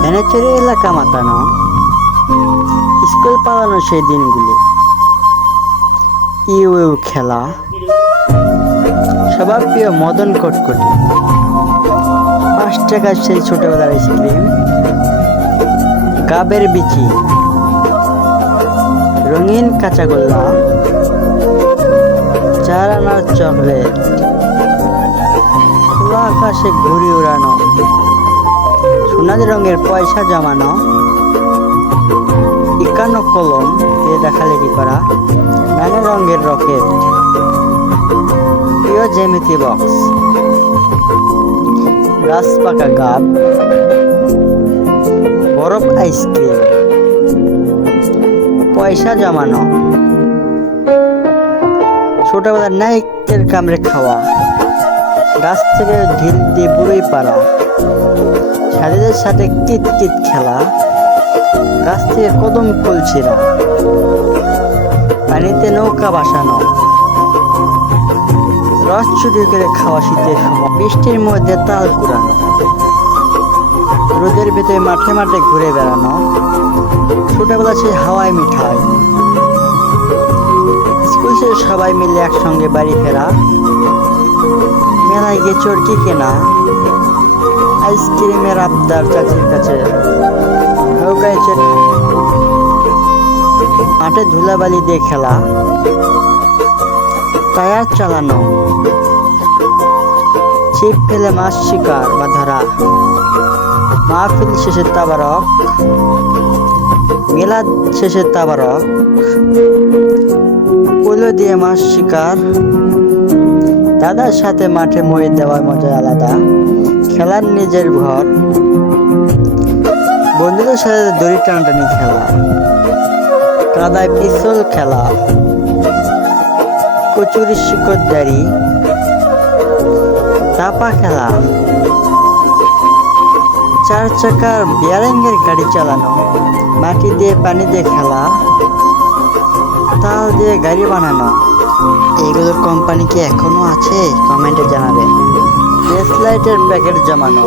ভ্যানে চড়ে এলাকা মাতানো, স্কুল পালানো সেই দিনগুলি, ইউ ইউ খেলা, সবার প্রিয় মদন কটকটি, 5 টাকার সেই ছোটবেলার আইসক্রিম, গাবের বিচি, রঙিন কাঁচাগোল্লা, 4 আনার চকলেট, খোলা আকাশে ঘুড়ি উড়ানো, সোনালি রঙের পয়সা জমানো, 51 কলম দিয়ে লেখালেখি করা, নানা রঙের রকেট, প্রিয় জ্যামিতি বক্স, গাছ পাকা গাব, বরফ আইসক্রিম, পয়সা জমানো, ছোটবেলার নায়কের কামড়ে খাওয়া, গাছ থেকে ঢিল দিয়ে বুড়ি পাড়া, সাথীদের সাথে কিত কিত খেলা, গাছ থেকে কদম ফুল ছিঁড়া, পানিতে নৌকা ভাসানো, রস চুরি করে খাওয়া শীতের সময়, বৃষ্টির মধ্যে তাল কুড়ানো, রোদের ভেতরে মাঠে মাঠে ঘুরে বেড়ানো, ছোটবেলা সেই হাওয়াই মিঠাই, স্কুল শেষে সবাই মিলে একসঙ্গে বাড়ি ফেরা, মেলায় গিয়ে চরকি কেনা, আইসক্রিমের আবদার চাচির কাছে, নৌকায় চেটে মাঠে ধুলাবালি দিয়ে খেলা, টায়ার চালানো, ছিপ ফেলে মাছ শিকার বা ধরা, মাহফিল শেষে তাবারক, মেলা শেষে তাবারক, পোলো দিয়ে মাছ শিকার, দাদার সাথে মাঠে মই দেওয়ার মজা আলাদা, খেলার নিজের ঘর, বন্ধুদের সাথে দড়ি টানাটানি খেলা, কাদায় পিস্তল খেলা, কচুরি শিকড়দারি, চাপা খেলা, 4 চাকার বিয়ারিংয়ের গাড়ি চালানো, মাটি দিয়ে পানি দিয়ে খেলা, তাল দিয়ে গাড়ি বানানো। এইগুলোর কোম্পানি কি এখনো আছে? কমেন্টে জানাবেন। ডেস্ক লাইটের প্যাকেট জমানো,